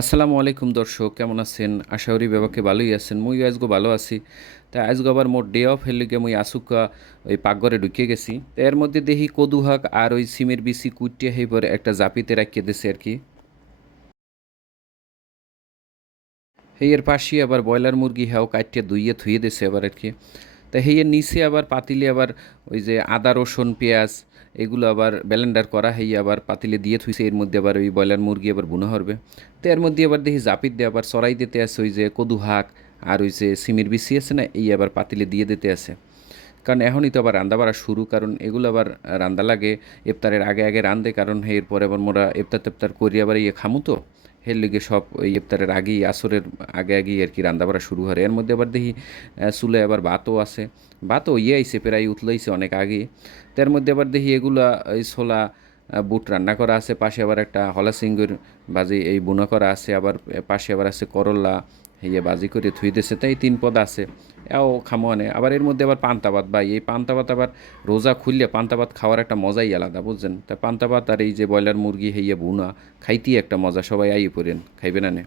আসসালামু আলাইকুম দর্শক, কেমন আছেন? আশা করি ব্যাপাকে ভালোই আছেন। মুই আজগো ভালো আছি। তা আজগো আবার মোর ডে অফ হের লিগে মুই আসুকা ওই পাকঘরে ঢুকে গেছি। তো এর মধ্যে দেখি কদু শাক আর ওই সিমের বিচি কুইটে হেই পরে একটা জাপিতে রাখিয়ে দিছে আর কি। হেই এর পাশে আবার ব্রয়লার মুরগি হ্যাও কাটিয়ে ধুইয়ে থুইয়ে দিছে আবার আর কি। তা হেইয়ের নিচে আবার পাতিলে আবার ওই যে আদা রসুন পেঁয়াজ এগুলো আবার ব্লেন্ডার করা হেই আবার পাতিলে দিয়ে থুইছে। এর মধ্যে আবার ওই ব্রয়লার মুরগি আবার বুনো হরবে। তো এর মধ্যে আবার দেখি জাপিত দিয়ে আবার চড়াই দিতে আছে ওই যে কদু শাক আর ওই যে সিমের বিচি আছে না, এই আবার পাতিলে দিয়ে দিতে আছে। কারণ এখনই তো আবার রান্না বাড়া শুরু, কারণ এগুলো আবার রান্দা লাগে ইফতারের আগে আগে রান্ধে, কারণ এরপরে আবার মোরা ইফতার টেফতার করি আবার খামু তো। এর লিগে সব ওই ইফতারের আগেই আসরের আগে আগেই আর কি রান্না বাড়া শুরু হয়। এর মধ্যে আবার দেখি চুলে আবার ভাতও আছে। ভাতও আইছে প্রায় উতলাইছে অনেক আগেই। তার মধ্যে আবার দেখি এগুলা এই ছোলা বুট রান্না করা আছে, পাশে আবার একটা হলা সিঙ্গুর ভাজি এই বুনা করা আছে, আবার পাশে আবার আছে করল্লা হইয়া বাজি করে থুই দিছে। তাই তিন পদ আছে, এও খামো আনে। আবার এর মধ্যে আবার পান্তা ভাত, ভাই এই পান্তা ভাত আবার রোজা খুললে পান্তা ভাত খাওয়ার একটা মজাই আলাদা, বুঝছেন? তা পান্তা ভাত আর এই যে ব্রয়লার মুরগি হইয়া বুনা খাইতেই একটা মজা। সবাই আইয়ে পড়েন, খাইবে না নে?